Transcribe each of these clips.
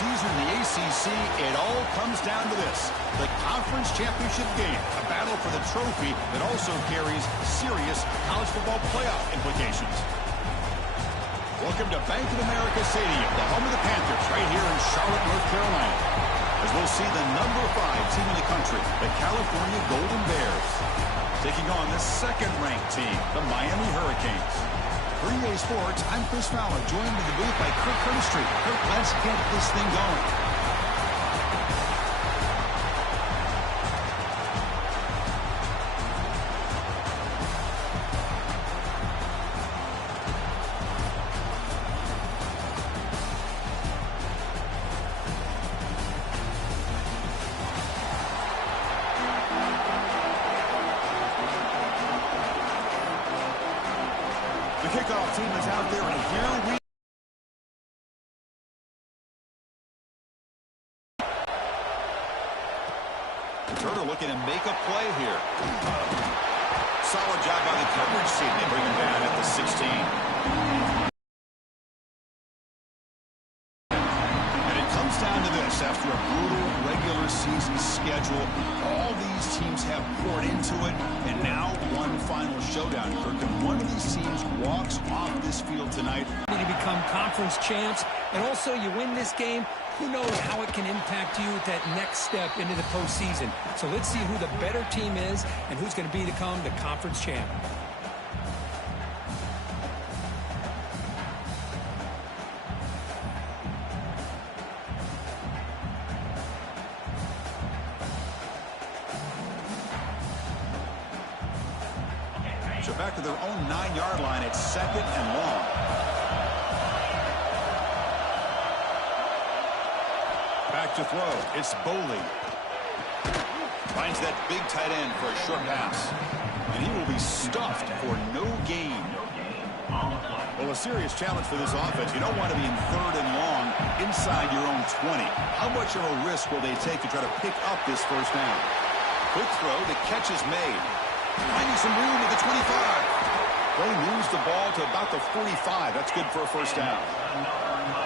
season in the ACC, it all comes down to this. The conference championship game, a battle for the trophy that also carries serious college football playoff implications. Welcome to Bank of America Stadium, the home of the Panthers, right here in Charlotte, North Carolina. As we'll see the number 5 team in the country, the California Golden Bears, taking on the second-ranked team, the Miami Hurricanes. For EA Sports, I'm Chris Fowler, joined in the booth by Kirk Curtis. Kirk, let's get this thing going. The kickoff team is out there, and here we Turner looking to make a play here. Solid job by the coverage team. They bring him down at the 16. And it comes down to this. After a brutal regular season schedule, all these teams have poured into it, and now one final showdown, Kirk. And one of these teams walks off this field tonight. To become conference champs, and also you win this game, who knows how it can impact you at that next step into the postseason. So let's see who the better team is and who's going to become the conference champ. So back to their own 9-yard line. It's second and long. Back to throw. It's Boley. Finds that big tight end for a short pass. And he will be stuffed for no gain. Well, a serious challenge for this offense. You don't want to be in third and long inside your own 20. How much of a risk will they take to try to pick up this first down? Quick throw. The catch is made. Finding some room at the 25. They moves the ball to about the 45. That's good for a first down.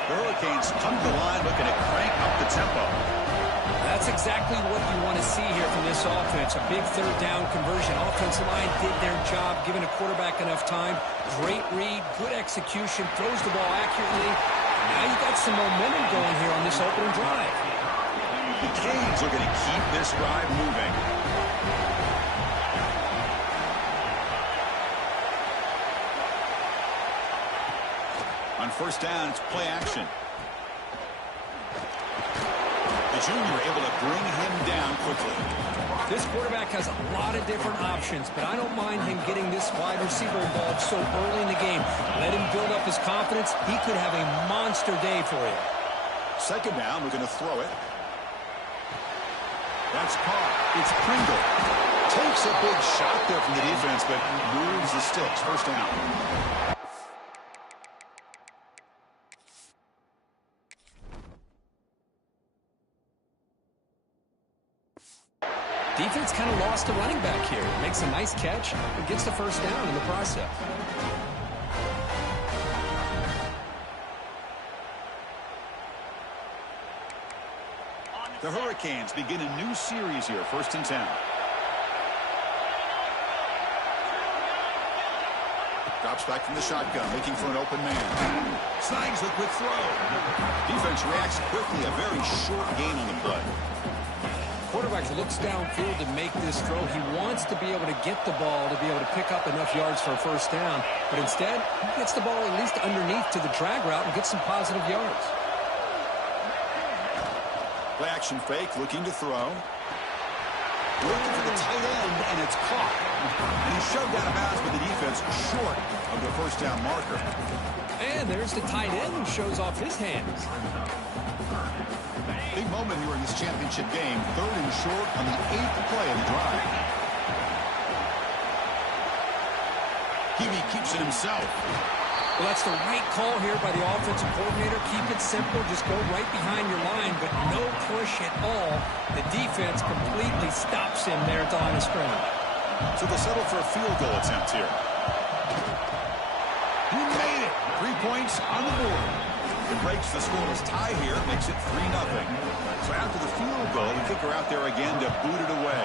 The Hurricanes come to the line looking to crank up the tempo. That's exactly what you want to see here from this offense. A big third down conversion. Offensive line did their job, giving a quarterback enough time. Great read, good execution, throws the ball accurately. Now you got some momentum going here on this opening drive. The Canes are going to keep this drive moving. On first down, it's play action. The junior able to bring him down quickly. This quarterback has a lot of different options, but I don't mind him getting this wide receiver involved so early in the game. Let him build up his confidence. He could have a monster day for you. Second down, we're going to throw it. That's caught. It's Pringle. Takes a big shot there from the defense, but moves the sticks. First down. Defense kind of lost a running back here. Makes a nice catch and gets the first down in the process. The Hurricanes begin a new series here, 1st and 10. Drops back from the shotgun, looking for an open man. Snags a quick throw. Defense reacts quickly, a very short gain on the play. Quarterback looks downfield to make this throw. He wants to be able to get the ball to be able to pick up enough yards for a first down. But instead, he gets the ball at least underneath to the drag route and gets some positive yards. Play action fake, looking to throw. Looking for the tight end, and it's caught. And he's shoved out of bounds with the defense short of the first down marker. And there's the tight end who shows off his hands. Big moment here in this championship game. 3rd and short on the 8th play of the drive. Kiwi keeps it himself. Well, that's the right call here by the offensive coordinator. Keep it simple. Just go right behind your line, but no push at all. The defense completely stops him there at the line of scrimmage. So they'll settle for a field goal attempt here. He made it. 3 points on the board. It breaks the scoreless tie here, makes it 3-0. So after the field goal, the kicker out there again to boot it away.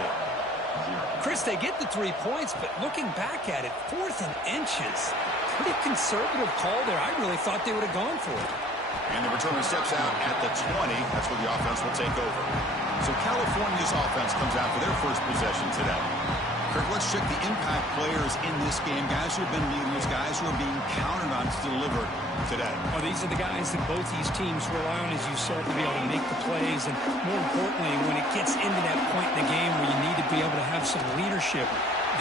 Chris, they get the 3 points, but looking back at it, 4th and inches. Pretty conservative call there. I really thought they would have gone for it. And the returner steps out at the 20. That's where the offense will take over. So California's offense comes out for their first possession today. Kirk, let's check the impact players in this game. Guys who have been leaders, guys who are being counted on to deliver today. Well, these are the guys that both these teams rely on, as you said, to be able to make the plays. And more importantly, when it gets into that point in the game where you need to be able to have some leadership,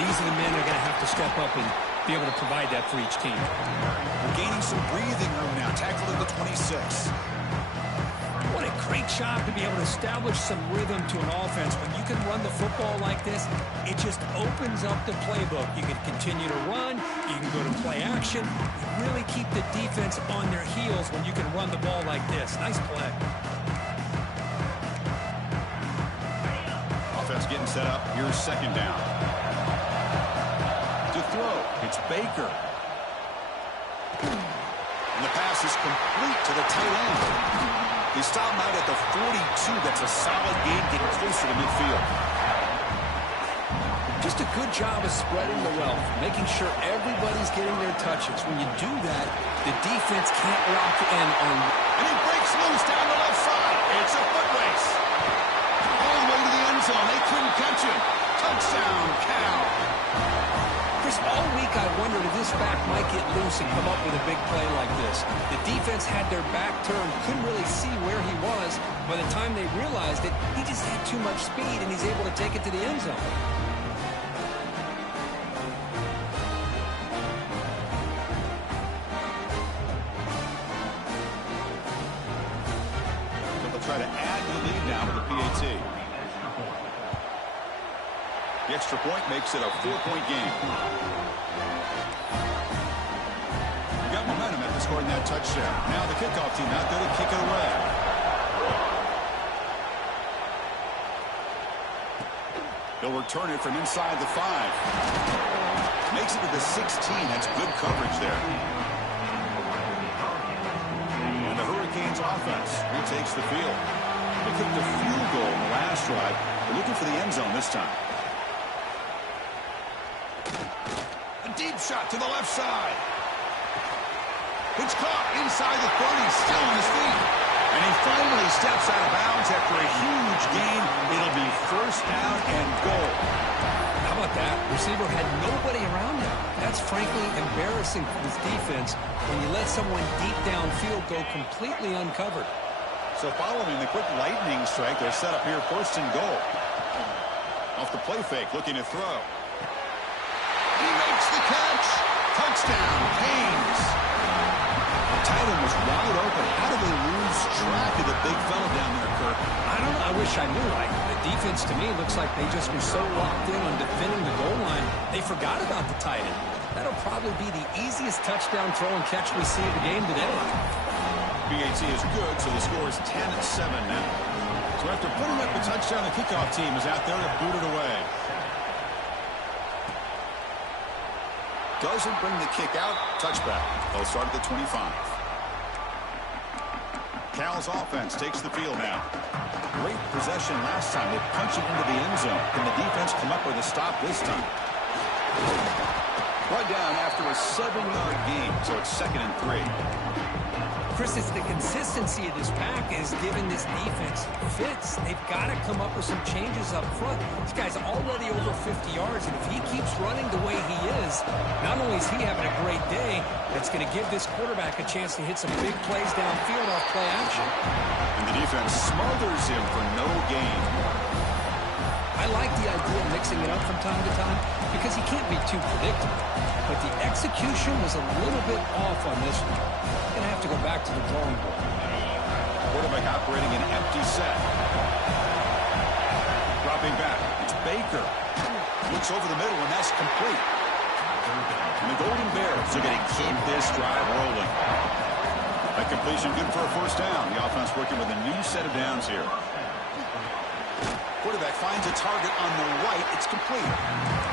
these are the men that are going to have to step up and be able to provide that for each team. We're gaining some breathing room now. Tackled at the 26. What a great job to be able to establish some rhythm to an offense. When you can run the football like this, it just opens up the playbook. You can continue to run. You can go to play action. You really keep the defense on their heels when you can run the ball like this. Nice play. Offense getting set up. Here's second down. To throw, it's Baker. And the pass is complete to the tight end. They stop him out at the 42. That's a solid gain, getting closer to midfield. Just a good job of spreading the wealth, making sure everybody's getting their touches. When you do that, the defense can't lock in on. And he breaks loose down the left side. It's a foot race. All the way to the end zone. They couldn't catch him. Touchdown, Cal. Chris, all week I wondered if this back might get loose and come up with a big play like this. The defense had their back turned, couldn't really see where he was. By the time they realized it, he just had too much speed, and he's able to take it to the end zone. They'll try to add the lead now with the PAT. The extra point makes it a 4-point game. You got momentum after scoring that touchdown. Now the kickoff team out there to kick it away. He'll return it from inside the 5. Makes it to the 16. That's good coverage there. And the Hurricanes offense retakes the field. They kicked a field goal in the last drive. They're looking for the end zone this time. Deep shot to the left side. It's caught inside the 30, still on his feet. And he finally steps out of bounds after a huge gain. It'll be first down and goal. How about that? Receiver had nobody around him. That's frankly embarrassing for this defense when you let someone deep downfield go completely uncovered. So following the quick lightning strike, they're set up here first and goal. Off the play fake, looking to throw. He makes the catch. Touchdown, Canes. The tight end was wide open. How did they lose track of the big fella down there, Kirk? I don't know. I wish I knew. The defense, to me, looks like they just were so locked in on defending the goal line, they forgot about the tight end. That'll probably be the easiest touchdown throw and catch we see in the game today. BAT is good, so the score is 10-7 now. So after putting up the touchdown, the kickoff team is out there to boot it away. Doesn't bring the kick out. Touchback. They'll start at the 25. Cal's offense takes the field now. Great possession last time. They punch it into the end zone. Can the defense come up with a stop this time? Brought down after a 7-yard gain, so it's 2nd and 3. Chris, it's the consistency of this pack is giving this defense fits. They've got to come up with some changes up front. This guy's already over 50 yards, and if he keeps running the way he is, not only is he having a great day, it's going to give this quarterback a chance to hit some big plays downfield off play action. And the defense smothers him for no gain. I like the idea of mixing it up from time to time because he can't be too predictable. But the execution was a little bit off on this one. Going to have to go back to the drawing board. Quarterback operating an empty set. Dropping back. It's Baker. Looks over the middle, and that's complete. And the Golden Bears are going to keep this drive rolling. That completion good for a first down. The offense working with a new set of downs here. Quarterback finds a target on the right. It's complete.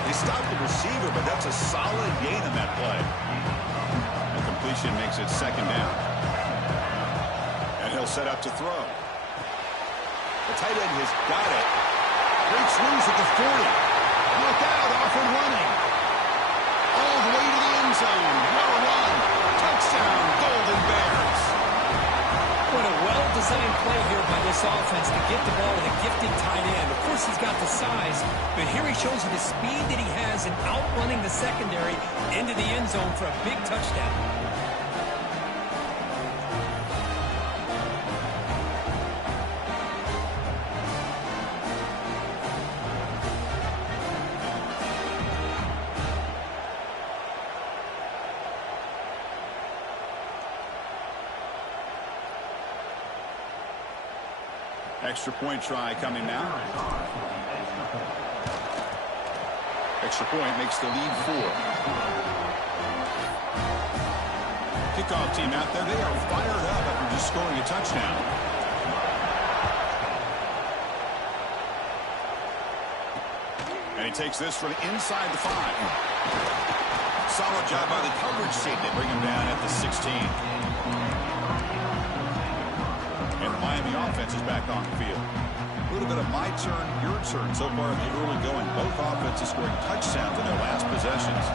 They stopped the receiver, but that's a solid gain on that play. The completion makes it 2nd down. He'll set up to throw. The tight end has got it. Breaks loose at the 40. Look out, off and running. All the way to the end zone. What a run. Touchdown, Golden Bears. What a well-designed play here by this offense to get the ball to the gifted tight end. Of course, he's got the size, but here he shows you the speed that he has in outrunning the secondary into the end zone for a big touchdown. Extra point try coming now. Extra point makes the lead 4. Kickoff team out there. They are fired up after just scoring a touchdown. And he takes this from inside the 5. Solid job by the coverage team. They bring him down at the 16. And the Miami offense is back on the field. A little bit of my turn, your turn so far in the early going. Both offenses scoring touchdowns in their last possessions.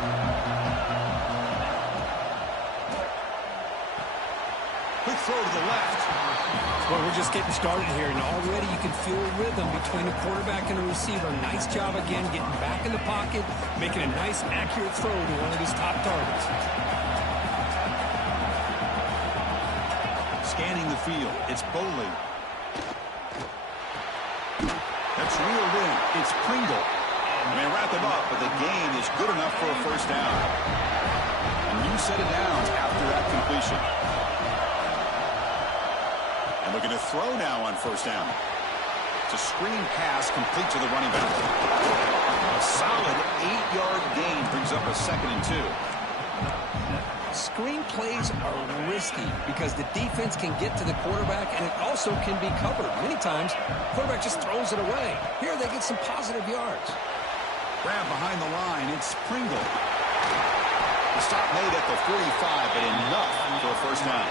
Quick throw to the left. Well, we're just getting started here, and already you can feel a rhythm between the quarterback and the receiver. Nice job again getting back in the pocket, making a nice, accurate throw to one of his top targets. Scanning the field. It's Bowling. That's reeled in. It's Pringle. And they wrap him up, but the gain is good enough for a first down. A new set of downs after that completion. And looking to throw now on first down. It's a screen pass complete to the running back. A solid 8-yard gain brings up a 2nd and 2. Screen plays are risky because the defense can get to the quarterback, and it also can be covered. Many times, the quarterback just throws it away. Here, they get some positive yards. Grab behind the line. It's Pringle. The stop made at the 45, but enough for a first down.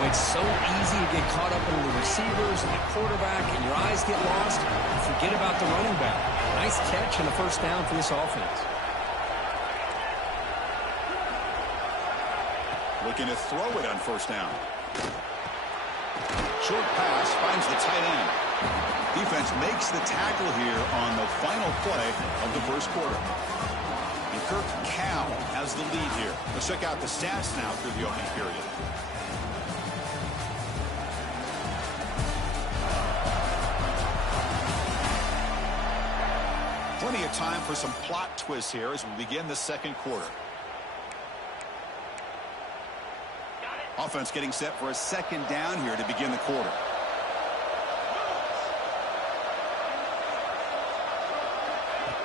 Well, it's so easy to get caught up in the receivers and the quarterback, and your eyes get lost. You forget about the running back. Nice catch and a first down for this offense. Looking to throw it on first down. Short pass finds the tight end. Defense makes the tackle here on the final play of the first quarter. And Kirk Cow has the lead here. Let's check out the stats now through the opening period. Plenty of time for some plot twists here as we begin the second quarter. Offense getting set for a second down here to begin the quarter.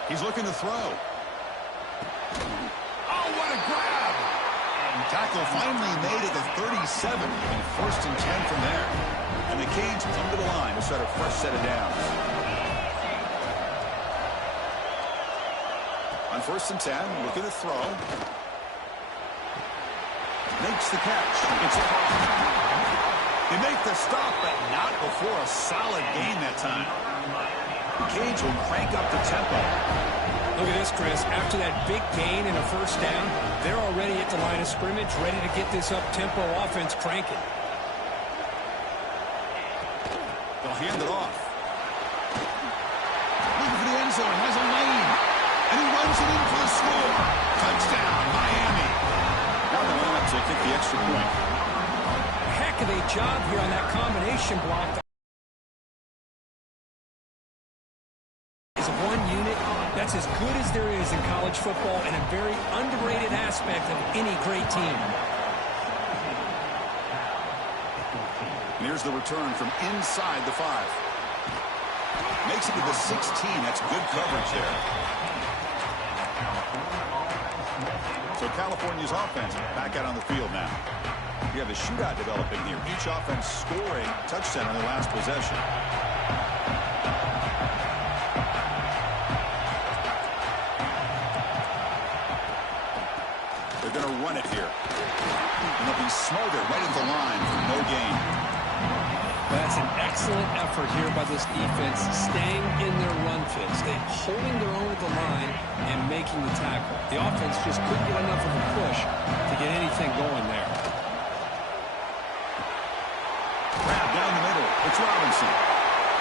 He's looking to throw. Oh, what a grab! Tackle finally made at the 37, and 1st and 10 from there. And the Canes come to the line to start a fresh set of downs. On 1st and 10, looking to throw. Makes the catch. It's they make the stop, but not before a solid gain that time. The Canes will crank up the tempo. Look at this, Chris. After that big gain and a first down, they're already at the line of scrimmage, ready to get this up-tempo offense cranking. They'll hand it off. Looking for the end zone. Has a lane. And he runs it in for the score. Touchdown, Miami. Now they're going to kick the extra point. Heck of a job here on that combination block. It's one unit. That's as good as there is in college football and a very underrated aspect of any great team. And here's the return from inside the 5. Makes it to the 16. That's good coverage there. So California's offense back out on the field now. We have a shootout developing here. Each offense scoring a touchdown on their last possession. They're going to run it here. And he'll be smothered right at the line for no gain. That's an excellent effort here by this defense, staying in their run fits. They're holding their own at the line and making the tackle. The offense just couldn't get enough of a push to get anything going there. Grab down the middle. It's Robinson.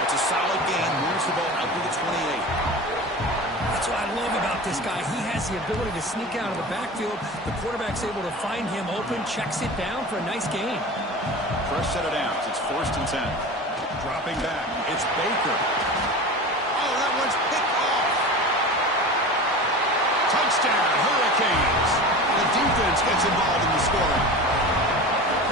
It's a solid gain. Moves the ball out to the 28. That's what I love about this guy. He has the ability to sneak out of the backfield. The quarterback's able to find him open, checks it down for a nice gain. Fresh set of downs. It's 1st and 10. Dropping back. It's Baker. Oh, that one's picked off. Touchdown, Hurricanes. The defense gets involved in the scoring.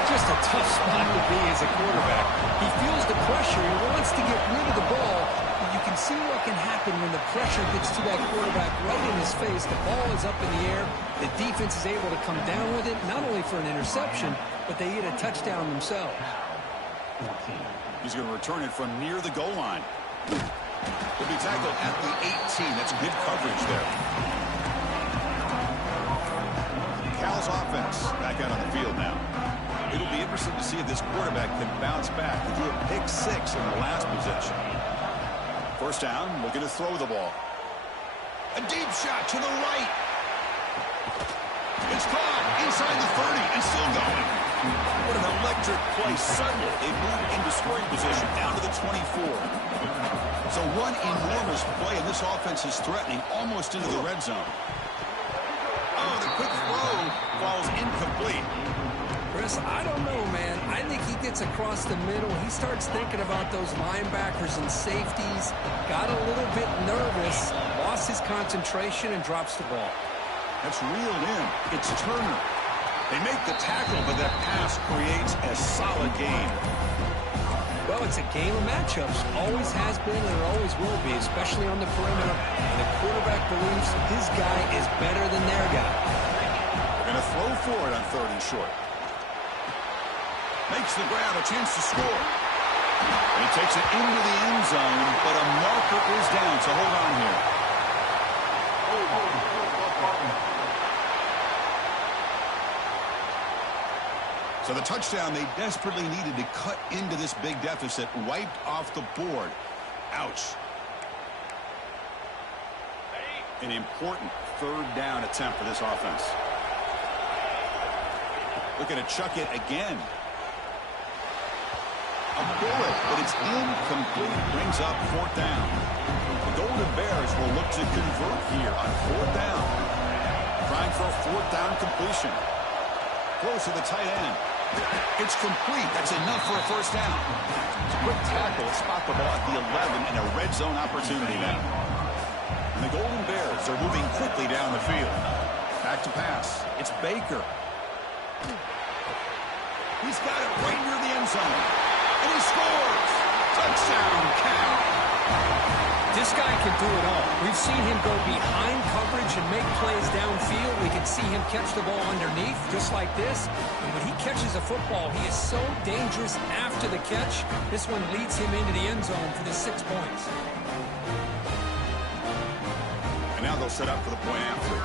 Just a tough spot to be as a quarterback. He feels the pressure. He wants to get rid of the ball. But you can see what can happen when the pressure gets to that quarterback right in his face. The ball is up in the air. The defense is able to come down with it, not only for an interception, but they get a touchdown themselves. He's going to return it from near the goal line. He'll be tackled at the 18. That's good coverage there. Cal's offense back out on the field now. It'll be interesting to see if this quarterback can bounce back. He threw a pick 6 in the last possession. 1st down, looking to throw the ball. A deep shot to the right. It's caught inside the 30 and still going. What an electric play. Suddenly, they moved into scoring position down to the 24. So one enormous play, and this offense is threatening almost into the red zone. Oh, the quick throw falls incomplete. Chris, I don't know, man. I think he gets across the middle. He starts thinking about those linebackers and safeties. Got a little bit nervous, lost his concentration, and drops the ball. That's reeled in. It's Turner. They make the tackle, but that pass creates a solid gain. Well, it's a game of matchups. Always has been and it always will be, especially on the perimeter. And the quarterback believes his guy is better than their guy. They're going to throw for it on 3rd and short. Makes the grab, a chance to score. And he takes it into the end zone, but a marker is down, so hold on here. So the touchdown they desperately needed to cut into this big deficit, wiped off the board. Ouch. An important 3rd down attempt for this offense. Looking to chuck it again. A bullet, but it's incomplete. Brings up 4th down. The Golden Bears will look to convert here on 4th down. Trying for a 4th down completion. Close to the tight end. It's complete. That's enough for a 1st down. It's a quick tackle. Spot the ball at the 11 and a red zone opportunity now. And the Golden Bears are moving quickly down the field. Back to pass. It's Baker. He's got it right near the end zone. And he scores! Touchdown, Cal! This guy can do it all. We've seen him go behind coverage and make plays downfield. We can see him catch the ball underneath, just like this. And when he catches a football, he is so dangerous after the catch. This one leads him into the end zone for the 6 points. And now they'll set up for the point after.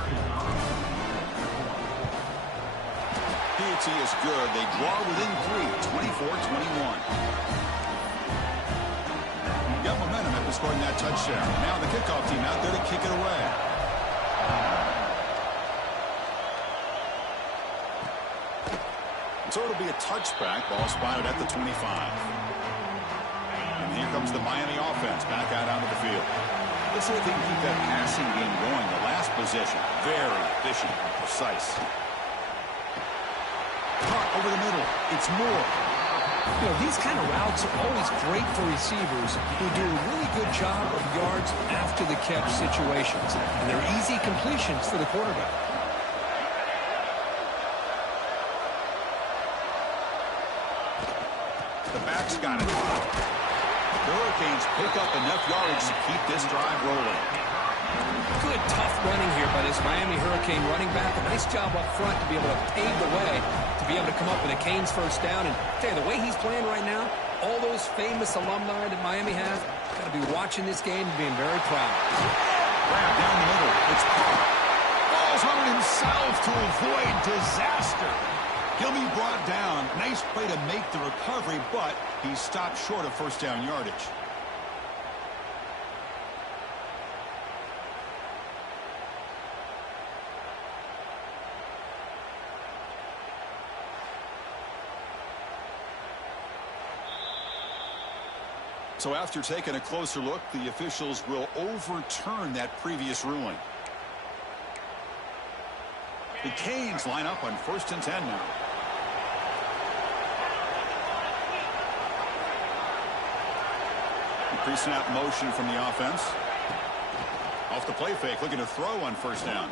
Piety is good. They draw within 3, 24-21. Got momentum after scoring that touchdown. Now the kickoff team out there to kick it away. So it'll be a touchback. Ball spotted at the 25. And here comes the Miami offense back out onto the field. Let's see if they can keep that passing game going. The last possession, very efficient and precise. Caught over the middle. It's Moore. You know, these kind of routes are always great for receivers who do a really good job of yards after the catch situations. And they're easy completions for the quarterback. The back's got it. The Hurricanes pick up enough yardage to keep this drive rolling. Good, tough running here by this Miami Hurricane running back. A nice job up front to be able to pave the way, to be able to come up with a Canes 1st down. And tell you, the way he's playing right now, all those famous alumni that Miami has, got to be watching this game and being very proud. Grab down the middle. It's caught. Falls on himself to avoid disaster. He'll be brought down. Nice play to make the recovery, but he stopped short of first down yardage. So after taking a closer look, the officials will overturn that previous ruling. The Canes line up on 1st and 10 now. Pre-snap motion from the offense. Off the play fake, looking to throw on first down.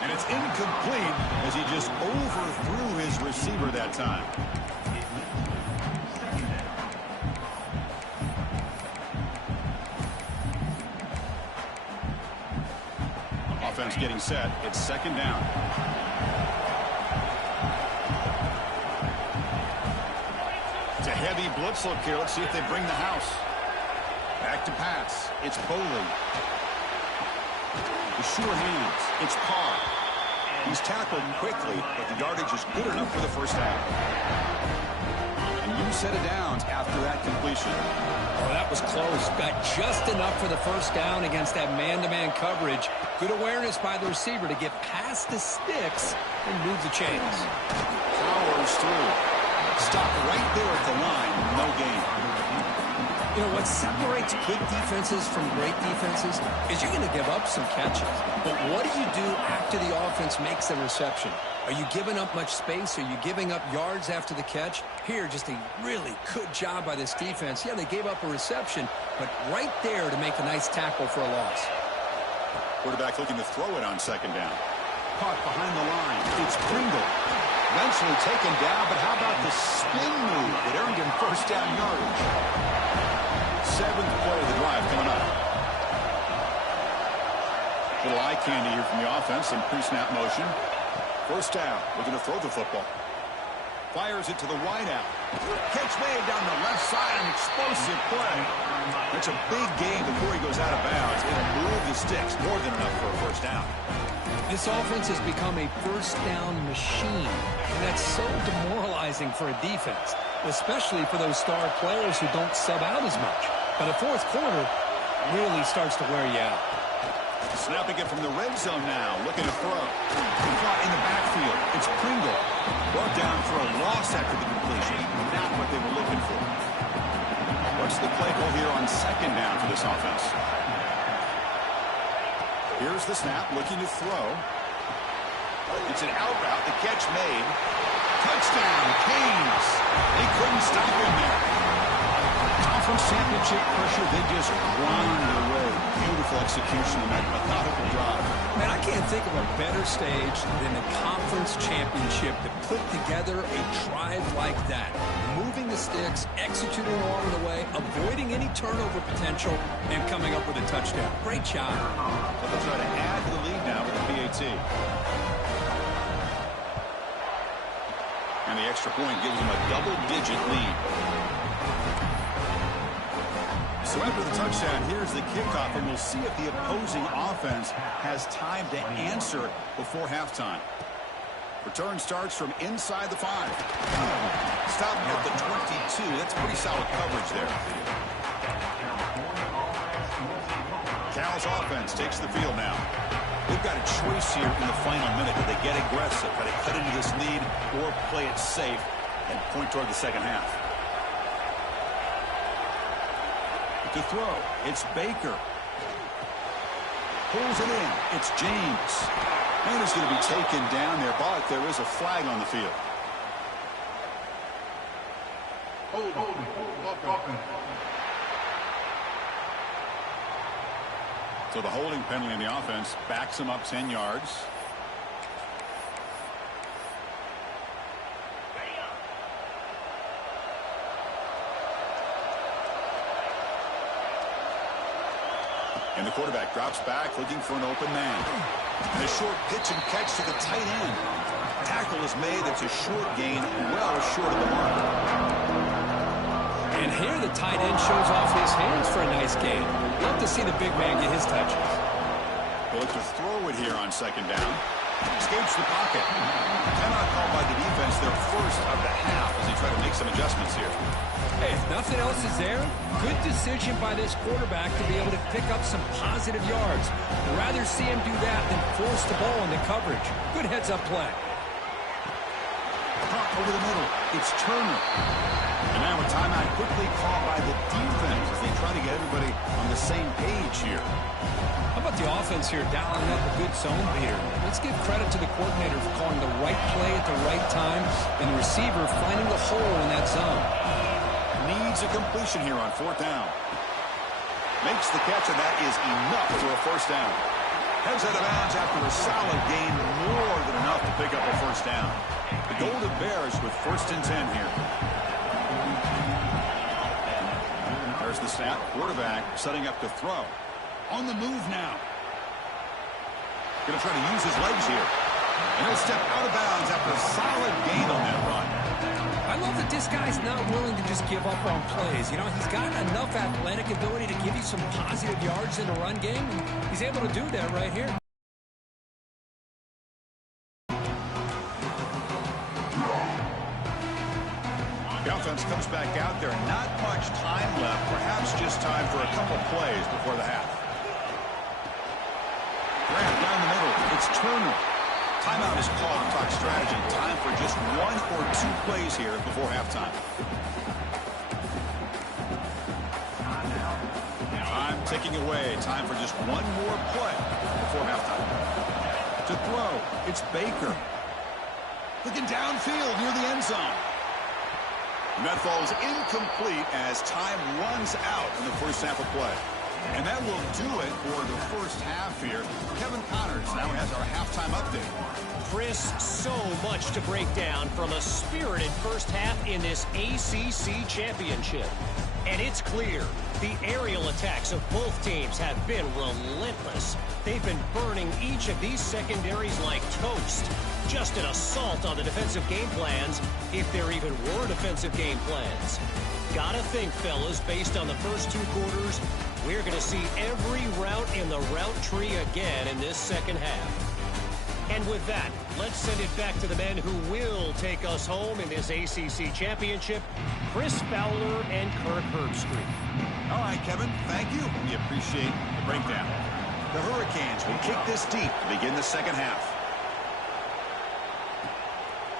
And it's incomplete as he just overthrew his receiver that time. Offense getting set. It's 2nd down. It's a heavy blitz look here. Let's see if they bring the house. Back to pass. It's Boley. The sure hands. It's Carr. He's tackled quickly, but the yardage is good enough for the first down. And new set of downs after that completion. Oh, that was close. Got just enough for the first down against that man-to-man coverage. Good awareness by the receiver to get past the sticks and move the chains. Powers through. Stop right there at the line. No gain. You know, what separates good defenses from great defenses is you're going to give up some catches. But what do you do after the offense makes the reception? Are you giving up much space? Are you giving up yards after the catch? Here, just a really good job by this defense. Yeah, they gave up a reception, but right there to make a nice tackle for a loss. Quarterback looking to throw it on 2nd down. Caught behind the line. It's Pringle. Eventually taken down, but how about the spin move that earned him first down yardage? 7th play of the drive coming up. Little eye candy here from the offense. Some pre-snap motion. First down. Looking to throw the football. Fires it to the wideout. Catch made down the left side. An explosive play. It's a big gain before he goes out of bounds. It'll move the sticks. More than enough for a first down. This offense has become a first down machine, and that's so demoralizing for a defense, especially for those star players who don't sub out as much. By the 4th quarter, really starts to wear you out. Snapping it from the red zone now, looking to throw. Caught in the backfield. It's Pringle. Brought down for a loss after the completion. Not what they were looking for. What's the play call here on 2nd down for this offense? Here's the snap, looking to throw. It's an out route. The catch made. Touchdown, Canes. They couldn't stop him there. Conference championship pressure, they just grind away. Beautiful execution on that methodical drive. Man, I can't think of a better stage than the conference championship to put together a drive like that. Moving the sticks, executing along the way, avoiding any turnover potential, and coming up with a touchdown. Great job. So they'll try to add to the lead now with the PAT. And the extra point gives them a double-digit lead. So after the touchdown, here's the kickoff, and we'll see if the opposing offense has time to answer before halftime. Return starts from inside the 5. Stopping at the 22. That's pretty solid coverage there. Cal's offense takes the field now. They've got a choice here in the final minute. Do they get aggressive, try to cut into this lead, or play it safe and point toward the second half? To throw, it's Baker. Pulls it in. It's James. And it's going to be taken down there, but there is a flag on the field. So the holding penalty in the offense backs him up 10 yards. And the quarterback drops back, looking for an open man. And a short pitch and catch to the tight end. Tackle is made. That's a short gain, well short of the mark. And here the tight end shows off his hands for a nice gain. Love to see the big man get his touches. They'll look to throw it here on 2nd down. Escapes the pocket. Timeout called by the defense, their first of the half, as they try to make some adjustments here. Hey, if nothing else is there, good decision by this quarterback to be able to pick up some positive yards. I'd rather see him do that than force the ball into coverage. Good heads-up play. Pop over the middle. It's Turner. And now a timeout quickly called by the defense as they try to get everybody on the same page here. How about the offense here dialing up a good zone beater? Let's give credit to the coordinator for calling the right play at the right time and the receiver finding the hole in that zone. Needs a completion here on 4th down. Makes the catch, and that is enough for a 1st down. Heads out of bounds after a solid gain, more than enough to pick up a 1st down. The Golden Bears with 1st and 10 here. There's the snap. Quarterback setting up to throw. On the move now. Going to try to use his legs here. And he'll step out of bounds after a solid gain on that run. I love that this guy's not willing to just give up on plays. You know, he's got enough athletic ability to give you some positive yards in the run game, and he's able to do that right here. The offense comes back out there. Not much time left. Perhaps just time for a couple plays before the half. Grant down the middle. It's Turner. Timeout is called to talk strategy. Time for just 1 or 2 plays here before halftime. Time ticking away. Time for just 1 more play before halftime. To throw, it's Baker. Looking downfield near the end zone. And that falls incomplete as time runs out in the first half of play. And that will do it for the first half here. Kevin Connors now has our halftime update. Chris, so much to break down from a spirited first half in this ACC championship. And it's clear the aerial attacks of both teams have been relentless. They've been burning each of these secondaries like toast. Just an assault on the defensive game plans, if there even were defensive game plans. Gotta think, fellas, based on the first 2 quarters, we're going to see every route in the route tree again in this second half. And with that, let's send it back to the men who will take us home in this ACC championship, Chris Fowler and Kirk Herbstreit. All right, Kevin, thank you. We appreciate the breakdown. The Hurricanes will kick this deep to begin the second half.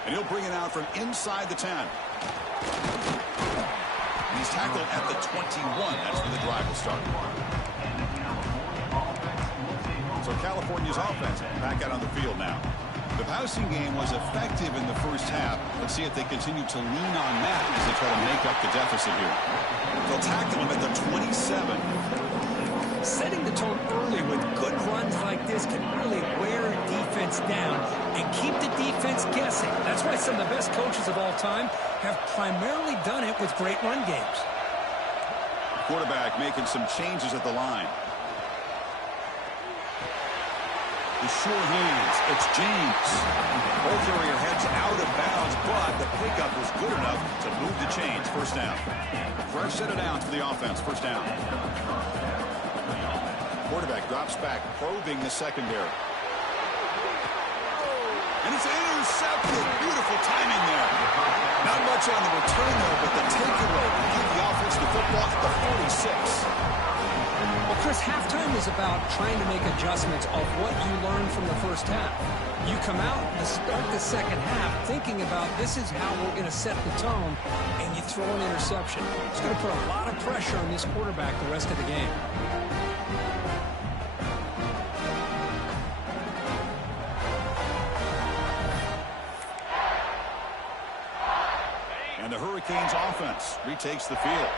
And he'll bring it out from inside the 10. And he's tackled at the 21. That's where the drive will start. So California's offense back out on the field now. The passing game was effective in the first half. Let's see if they continue to lean on that as they try to make up the deficit here. They'll tackle him at the 27. Setting the tone early with good runs like this can really wear a defense down and keep the defense guessing. That's why some of the best coaches of all time have primarily done it with great run games. Quarterback making some changes at the line. The sure hands. It's James. Ball carrier heads out of bounds, but the pickup was good enough to move the chains. First down. Fresh set it out to the offense. First down. Quarterback drops back, probing the secondary. And it's intercepted. Beautiful timing there. Not much on the return there, but the takeaway will give the offense the football at the 46. Well, Chris, halftime is about trying to make adjustments of what you learned from the first half. You come out to start the second half thinking about this is how we're going to set the tone, and you throw an interception. It's going to put a lot of pressure on this quarterback the rest of the game. And the Hurricanes offense retakes the field.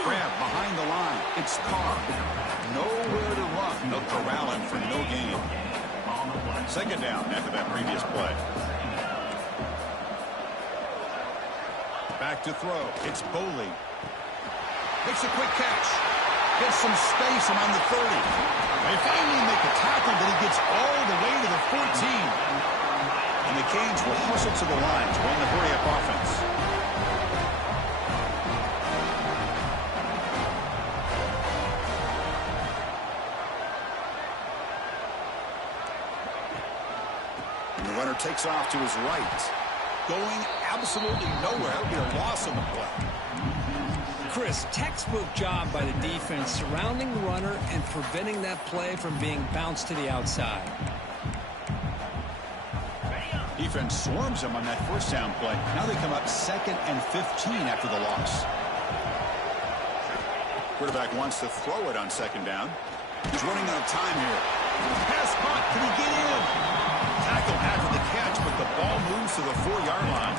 Grab behind the line. It's Carr. Nowhere to run. No corralling for no gain. Second down after that previous play. Back to throw. It's Boley. Makes a quick catch. Gets some space around the 30. They finally make a tackle, but he gets all the way to the 14. And the Canes will hustle to the line to run the hurry-up offense. runner takes off to his right. Going absolutely nowhere. That would be a loss on the play. Chris, textbook job by the defense surrounding the runner and preventing that play from being bounced to the outside. Defense swarms him on that first down play. Now they come up 2nd and 15 after the loss. Quarterback wants to throw it on 2nd down. He's running out of time here. Pass caught. Can he get in? Tackle after the catch, but the ball moves to the 4-yard line.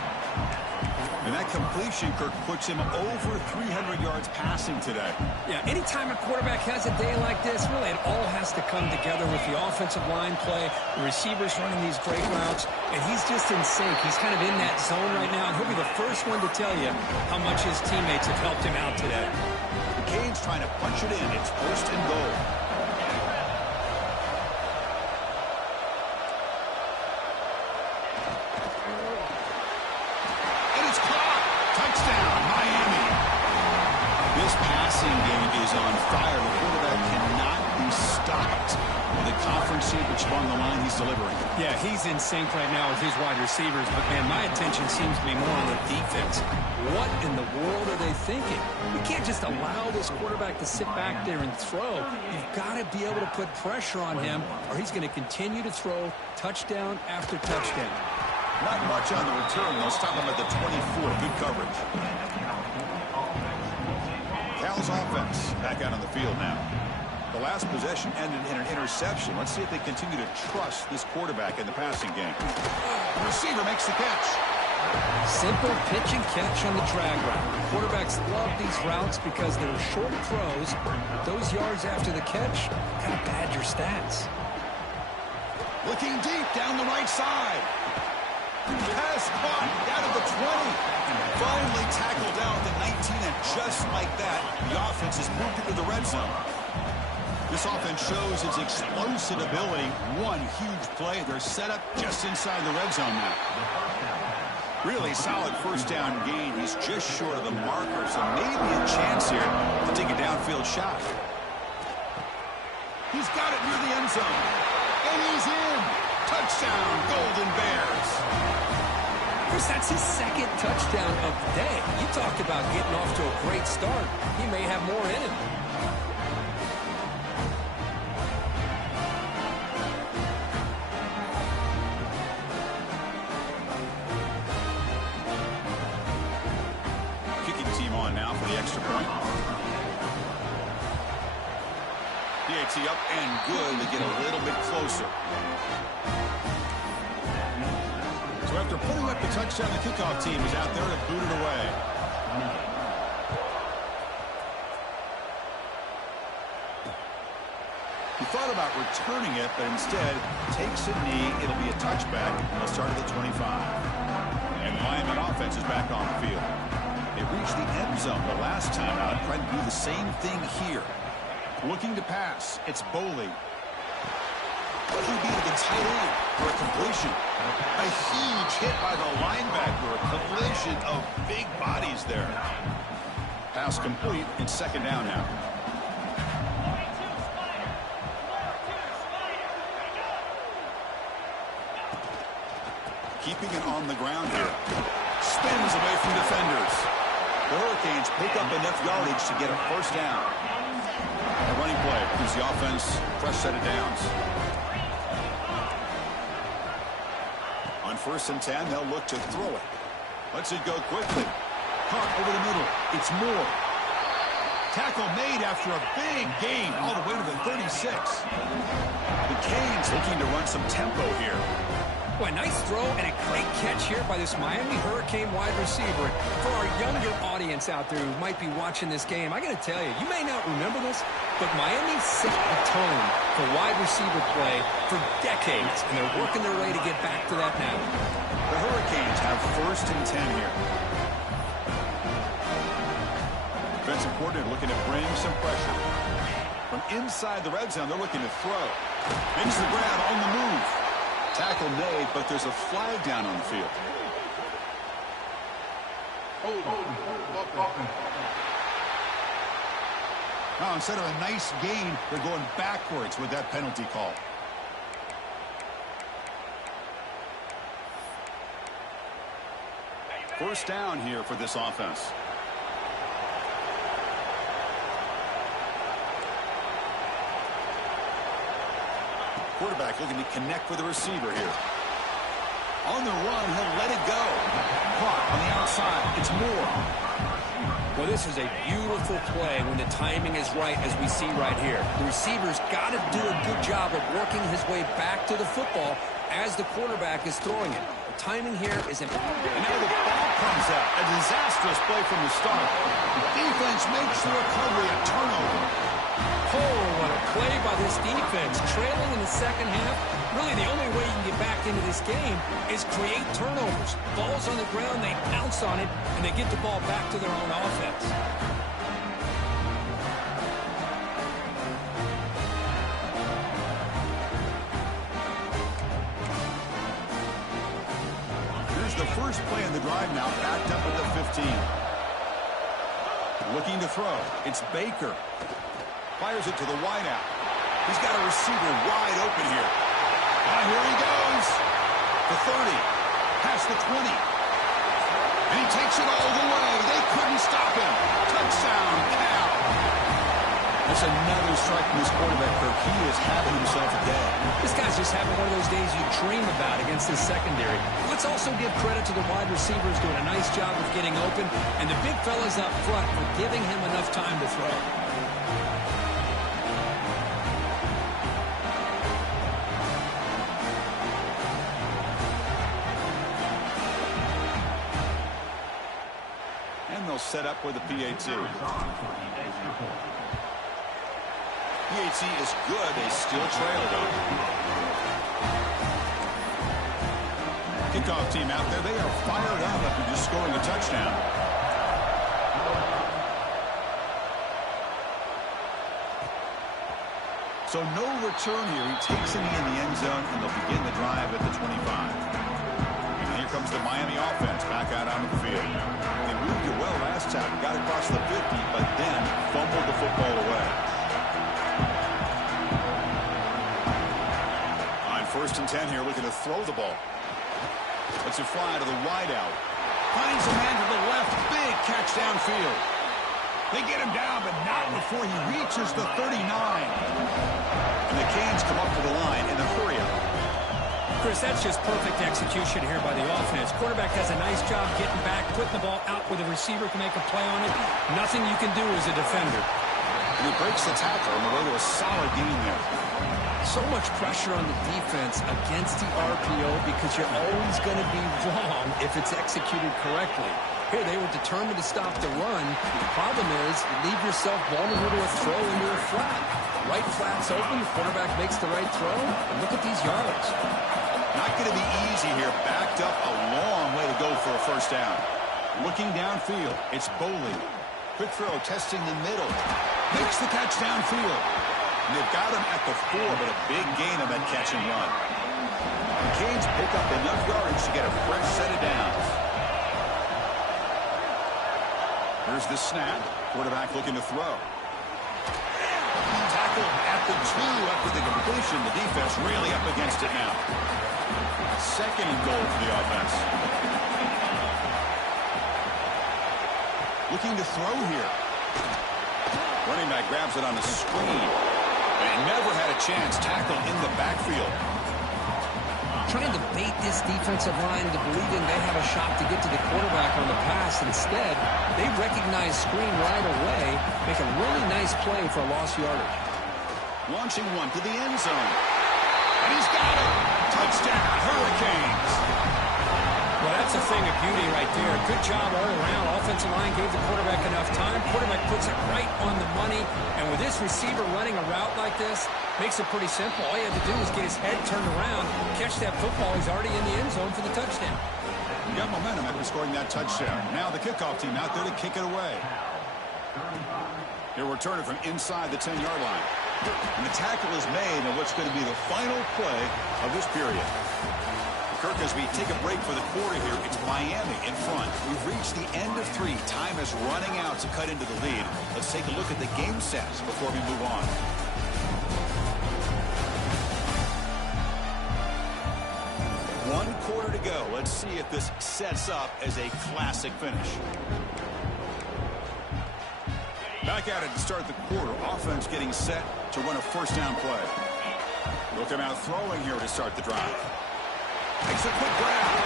And that completion, Kirk, puts him over 300 yards passing today. Yeah, anytime a quarterback has a day like this, really it all has to come together with the offensive line play, the receivers running these great routes, and he's just in sync. He's kind of in that zone right now, and he'll be the first one to tell you how much his teammates have helped him out today. The Canes trying to punch it in. It's 1st and goal. On fire. The quarterback cannot be stopped. The conference championship on the line, he's delivering. Yeah, he's in sync right now with his wide receivers, but man, my attention seems to be more on the defense. What in the world are they thinking? You can't just allow this quarterback to sit back there and throw. You've got to be able to put pressure on him, or he's going to continue to throw touchdown after touchdown. Not much on the return. They'll stop him at the 24. Good coverage. Cal's offense back out on the field now. The last possession ended in an interception. Let's see if they continue to trust this quarterback in the passing game. The receiver makes the catch. Simple pitch and catch on the drag route. Quarterbacks love these routes because they're short throws. Those yards after the catch kind of pad your stats. Looking deep down the right side. Pass caught down at the 20. Finally tackled down at the 19, and just like that, the offense has moved into the red zone. This offense shows its explosive ability. One huge play. They're set up just inside the red zone now. Really solid first down gain. He's just short of the marker, so maybe a chance here to take a downfield shot. He's got it near the end zone. And he's in. Touchdown, Golden Bears. Chris, that's his 2nd touchdown of the day. You talked about getting off to a great start. He may have more in him. Kicking team on now for the extra point. DHC up and good to get a little bit closer. So after putting up the touchdown, the kickoff team is out there to boot it away. He thought about returning it, but instead takes a knee. It'll be a touchback, and they'll start at the 25. And the Miami offense is back on the field. They reached the end zone the last time out, trying to do the same thing here. Looking to pass. It's Boley. What would be to the tight end for a completion? A huge hit by the linebacker. A collision of big bodies there. Pass complete. It's 2nd down now. Keeping it on the ground here. Spins away from defenders. The Hurricanes pick up enough yardage to get a first down. A running play gives the offense a fresh set of downs. On 1st and 10, they'll look to throw it. Lets it go quickly. Caught over the middle. It's Moore. Tackle made after a big gain all the way to the 36. The Canes looking to run some tempo here. Boy, nice throw and a great catch here by this Miami Hurricane wide receiver. For our younger audience out there who might be watching this game, I got to tell you, you may not remember this, but Miami set the tone for wide receiver play for decades, and they're working their way to get back to that now. The Hurricanes have 1st and 10 here. Defensive coordinator looking to bring some pressure. From inside the red zone, they're looking to throw. Makes the grab on the move. Tackle made, but there's a flag down on the field. Now, instead of a nice gain, they're going backwards with that penalty call. First down here for this offense. Quarterback looking to connect with the receiver here. On the run, he'll let it go. Caught on the outside. It's Moore. Well, this is a beautiful play when the timing is right, as we see right here. The receiver's got to do a good job of working his way back to the football as the quarterback is throwing it. The timing here is important. And now the ball comes out. A disastrous play from the start. The defense makes the recovery a turnover. Oh, what a play by this defense. Trailing in the second half. Really, the only way you can get back into this game is create turnovers. Ball's on the ground, they pounce on it, and they get the ball back to their own offense. Here's the first play of the drive now, backed up at the 15. Looking to throw. It's Baker. Fires it to the wideout. He's got a receiver wide open here. Here he goes. The 30. Past the 20. And he takes it all the way. They couldn't stop him. Touchdown, Cal. That's another strike from this quarterback, Kirk. He is having himself a day. This guy's just having one of those days you dream about against this secondary. Let's also give credit to the wide receivers doing a nice job of getting open, and the big fellas up front for giving him enough time to throw. Set up with the PAT. PAT is good. They still trail, though. Kickoff team out there. They are fired up after just scoring a touchdown. So no return here. He takes it in the end zone, and they'll begin the drive at the 25. And here comes the Miami offense back out onto the field. They moved it well last time, got across the 50, but then fumbled the football away. On 1st and 10 here, looking to throw the ball. Lets it fly to the wideout. Finds a man to the left, big catch downfield. They get him down, but not before he reaches the 39. And the Canes come up to the line in the hurry-up. Chris, that's just perfect execution here by the offense. Quarterback does a nice job getting back, putting the ball out where the receiver can make a play on it. Nothing you can do as a defender. And he breaks the tackle on the way to a solid gain there. So much pressure on the defense against the RPO because you're always going to be wrong if it's executed correctly. Here, they were determined to stop the run. The problem is you leave yourself vulnerable to a throw into a flat. Right flat's open, the quarterback makes the right throw, and look at these yards. Not going to be easy here. Backed up a long way to go for a first down. Looking downfield, it's Bowling. Quick throw, testing the middle. Makes the catch downfield. And they've got him at the 4, but a big gain on that catch and run. The Canes pick up enough yardage to get a fresh set of downs. Here's the snap. Quarterback looking to throw. Tackled at the 2 after the completion. The defense really up against it now. 2nd and goal for the offense. Looking to throw here. Running back grabs it on the screen. And he never had a chance. Tackled in the backfield. Trying to bait this defensive line into believing they have a shot to get to the quarterback on the pass. Instead, they recognize screen right away, make a really nice play for a lost yardage. Launching one to the end zone. And he's got it. Touchdown, Hurricanes. Well, that's a thing of beauty right there. Good job all around. Offensive line gave the quarterback enough time. Quarterback puts it right on the money. And with this receiver running a route like this, makes it pretty simple. All you have to do is get his head turned around, catch that football. He's already in the end zone for the touchdown. He got momentum after scoring that touchdown. Now the kickoff team out there to kick it away. He'll return it from inside the 10-yard line. And the tackle is made on what's going to be the final play of this period. Kirk, as we take a break for the quarter here, it's Miami in front. We've reached the end of 3. Time is running out to cut into the lead. Let's take a look at the game stats before we move on. 1 quarter to go. Let's see if this sets up as a classic finish. Back at it to start the quarter. Offense getting set to run a first down play. Look him out throwing here to start the drive. Makes a quick grab.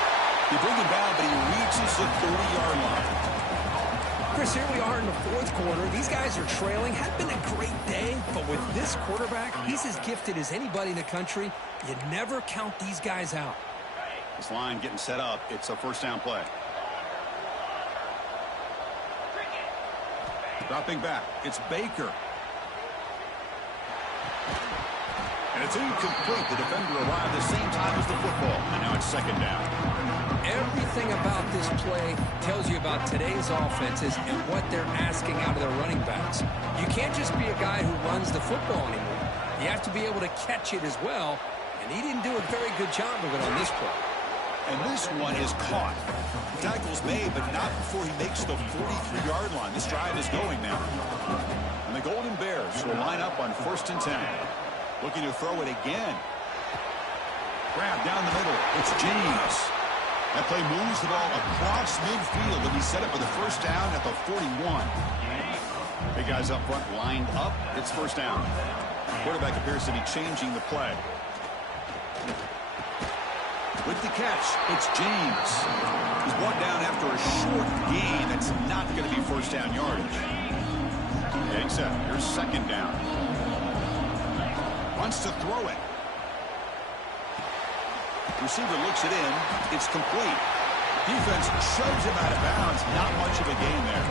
They bring him down, but he reaches the 30-yard line. Chris, here we are in the 4th quarter. These guys are trailing. Had been a great day, but with this quarterback, he's as gifted as anybody in the country. You never count these guys out. This line getting set up. It's a first down play. Dropping back. It's Baker. And it's incomplete. The defender arrived the same time as the football. And now it's second down. Everything about this play tells you about today's offenses and what they're asking out of their running backs. You can't just be a guy who runs the football anymore. You have to be able to catch it as well, and he didn't do a very good job of it on this play. And this one is caught. Tackle's made, but not before he makes the 43-yard line. This drive is going now. And the Golden Bears will line up on 1st and 10. Looking to throw it again. Grab down the middle. It's James. That play moves the ball across midfield, and he set up for the first down at the 41. Big guys up front lined up. It's first down. Quarterback appears to be changing the play. With the catch, it's James. He's brought down after a short gain. That's not going to be first down yardage. Getting set. Here's second down. Wants to throw it. Receiver looks it in. It's complete. Defense shoves him out of bounds. Not much of a gain there.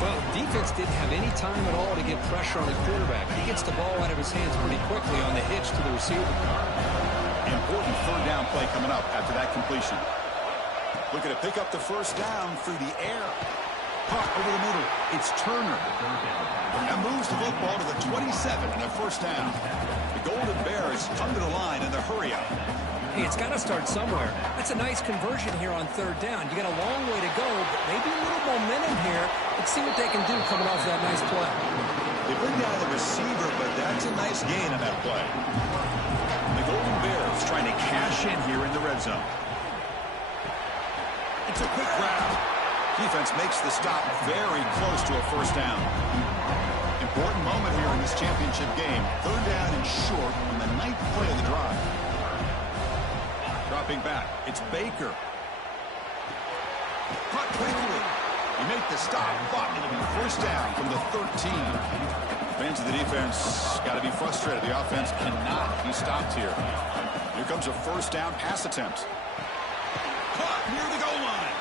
Well, defense didn't have any time at all to get pressure on the quarterback. He gets the ball out of his hands pretty quickly on the hitch to the receiver. Important third down play coming up after that completion. Looking to pick up the first down through the air. Caught over the middle. It's Turner. That moves the football to the 27 and a first down. The Golden Bears come to the line in the hurry up. Hey, it's got to start somewhere. That's a nice conversion here on 3rd down. You got a long way to go, but maybe a little momentum here. Let's see what they can do coming off that nice play. They bring down the receiver, but that's a nice gain on that play. The Golden Bears trying to cash in here in the red zone. It's a quick grab. Defense makes the stop very close to a first down. Important moment here in this championship game. 3rd down and short on the 9th play of the drive. Dropping back. It's Baker. Caught quickly. You make the stop, but it'll be first down from the 13. Fans of the defense got to be frustrated. The offense cannot be stopped here. Here comes a first down pass attempt. Caught near the goal line.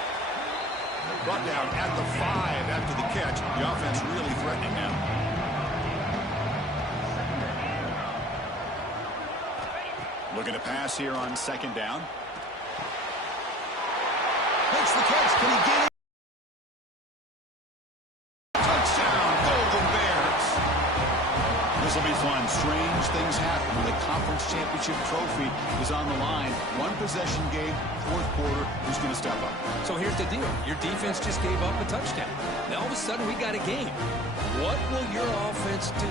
Brought down at the 5 after the catch. The offense really threatening now. Looking to pass here on 2nd down. Makes the catch. Can he get it? Touchdown, Golden Bears. This will be fun. Strange things happen when the conference championship trophy is on the line. 1 possession game, 4th quarter. Who's going to step up? So here's the deal. Your defense just gave up a touchdown. Now all of a sudden we got a game. What will your offense do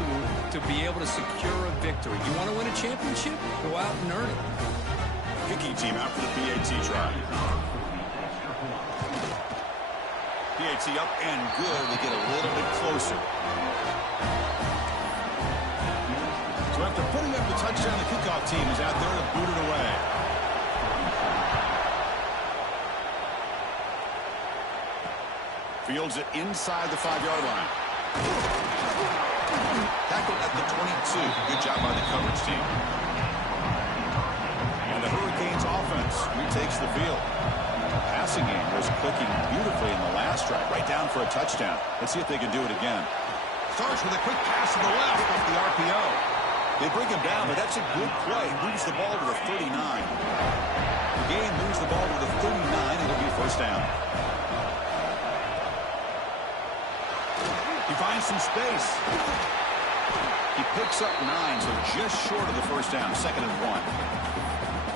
to be able to secure a victory? You want to win a championship? Go out and earn it. Kicking team out for the PAT try. PAT up and good. They get a little bit closer. So after putting up the touchdown, the kickoff team is out there to boot it away. Fields it inside the 5-yard line. Tackled at the 22. Good job by the coverage team. And the Hurricanes offense retakes the field. The passing game was clicking beautifully in the last drive. Right down for a touchdown. Let's see if they can do it again. Starts with a quick pass to the left off the RPO. They bring him down, but that's a good play. Moves the ball to the 39. The game moves the ball to the 39. It'll be first down. He finds some space. He picks up 9, so just short of the first down. 2nd and 1.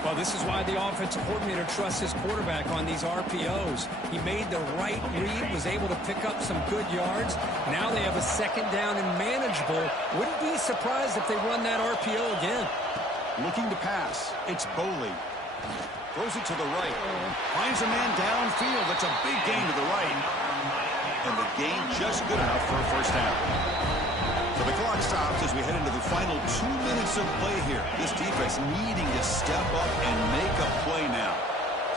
Well, this is why the offensive coordinator trusts his quarterback on these RPOs. He made the right read, was able to pick up some good yards. Now they have a 2nd down and manageable. Wouldn't be surprised if they run that RPO again. Looking to pass. It's Boley. Throws it to the right. Finds a man downfield. That's a big gain to the right. And the gain just good enough for a first down. So the clock stops as we head into the final 2 minutes of play here. This defense needing to step up and make a play now.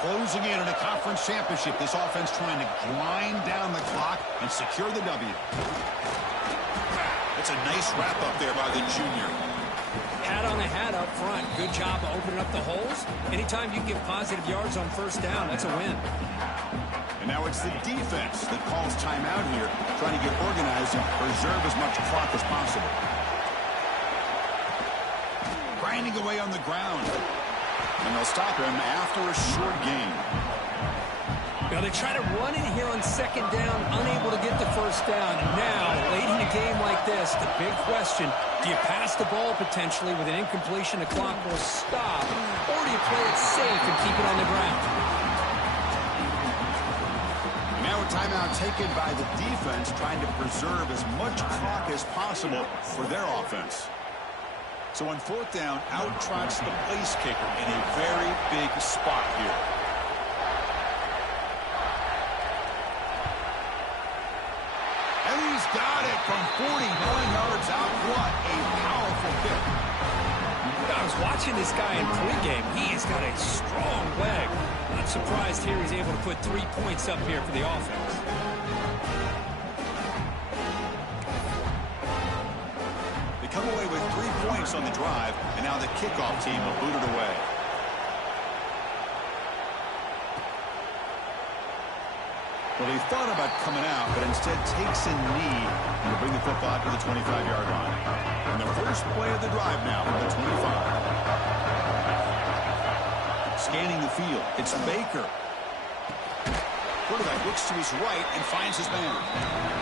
Closing in on a conference championship, this offense trying to grind down the clock and secure the W. That's a nice wrap up there by the junior. Hat on a hat up front. Good job opening up the holes. Anytime you can get positive yards on first down, that's a win. And now it's the defense that calls timeout here, trying to get organized and preserve as much clock as possible. Grinding away on the ground. And they'll stop him after a short gain. Now they try to run in here on second down, unable to get the first down. And now, late in a game like this, the big question, do you pass the ball potentially with an incompletion, the clock will stop, or do you play it safe and keep it on the ground? Now a timeout taken by the defense, trying to preserve as much clock as possible for their offense. So on fourth down, out trots the place kicker in a very big spot here. And he's got it from 49 yards out. What a powerful kick. I was watching this guy in pregame. He's got a strong leg. Not surprised here he's able to put 3 points up here for the offense. They come away with 3 points on the drive, and now the kickoff team will boot it away. Well, he thought about coming out, but instead takes a knee to bring the football to the 25-yard line. And the first play of the drive now from the 25. Scanning the field, it's Baker. Quarterback looks to his right and finds his man.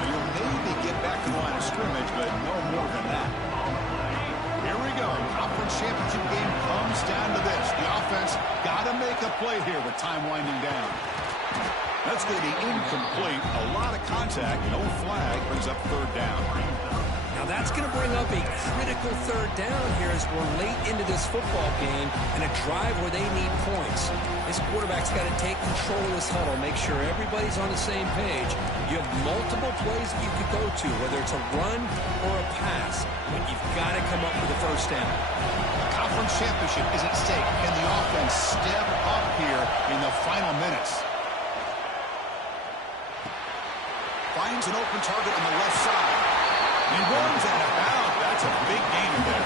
He'll maybe get back to the line of scrimmage, but no more than that. Here we go. Conference championship game comes down to this. The offense got to make a play here with time winding down. That's going to be incomplete. A lot of contact. No flag brings up third down. Now that's going to bring up a critical third down here as we're late into this football game and a drive where they need points. This quarterback's got to take control of this huddle, make sure everybody's on the same page. You have multiple plays that you could go to, whether it's a run or a pass, but you've got to come up with a first down. A conference championship is at stake. Can the offense step up here in the final minutes? Finds an open target on the left side. And runs out of bounds. That's a big gain there.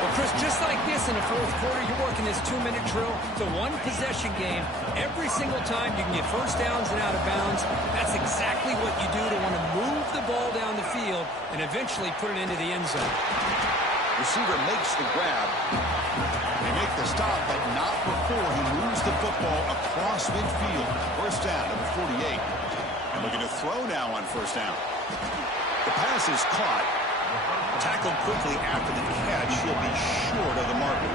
Well, Chris, just like this in the fourth quarter, you're working this 2-minute drill. It's a one-possession game. Every single time you can get first downs and out of bounds. That's exactly what you do to want to move the ball down the field and eventually put it into the end zone. Receiver makes the grab. They make the stop, but not before he moves the football across midfield. First down to the 48. And looking to throw now on first down. The pass is caught. Tackled quickly after the catch. He'll be short of the marker.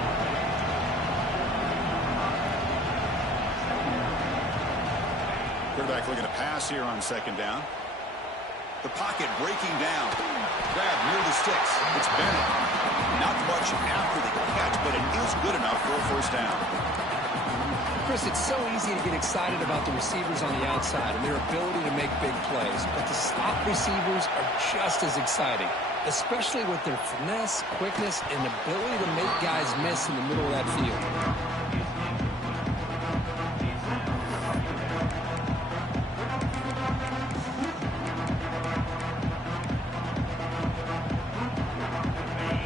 Quarterback looking to pass here on second down. The pocket breaking down. Grab near the sticks. It's Bennett. Not much after the catch, but it is good enough for a first down. Chris, it's so easy to get excited about the receivers on the outside and their ability to make big plays, but the slot receivers are just as exciting, especially with their finesse, quickness, and ability to make guys miss in the middle of that field.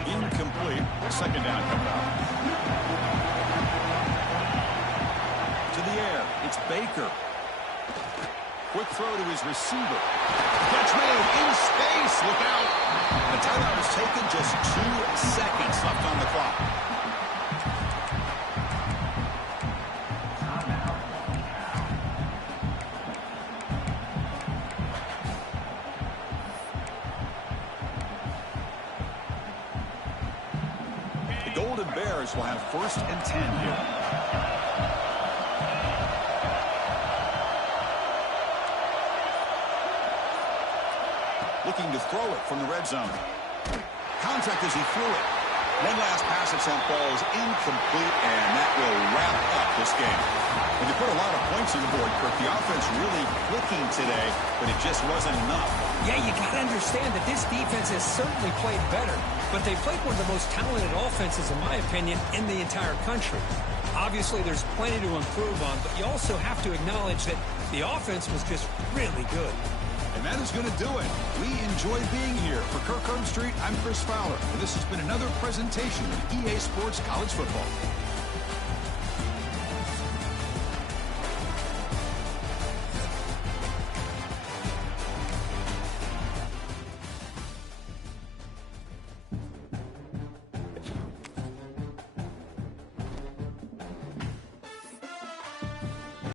Incomplete. Second down coming up. It's Baker. Quick throw to his receiver. Catch made in space. Look out. The timeout is taken. Just 2 seconds left on the clock. The Golden Bears will have first and 10 here. Looking to throw it from the red zone. Contact as he threw it. One last pass attempt falls incomplete, and that will wrap up this game. And they put a lot of points on the board, Kirk. The offense really clicking today, but it just wasn't enough. Yeah, you got to understand that this defense has certainly played better, but they played one of the most talented offenses, in my opinion, in the entire country. Obviously, there's plenty to improve on, but you also have to acknowledge that the offense was just really good. And that is going to do it. We enjoyed being here. For Kirk Street, I'm Chris Fowler, and this has been another presentation of EA Sports College Football.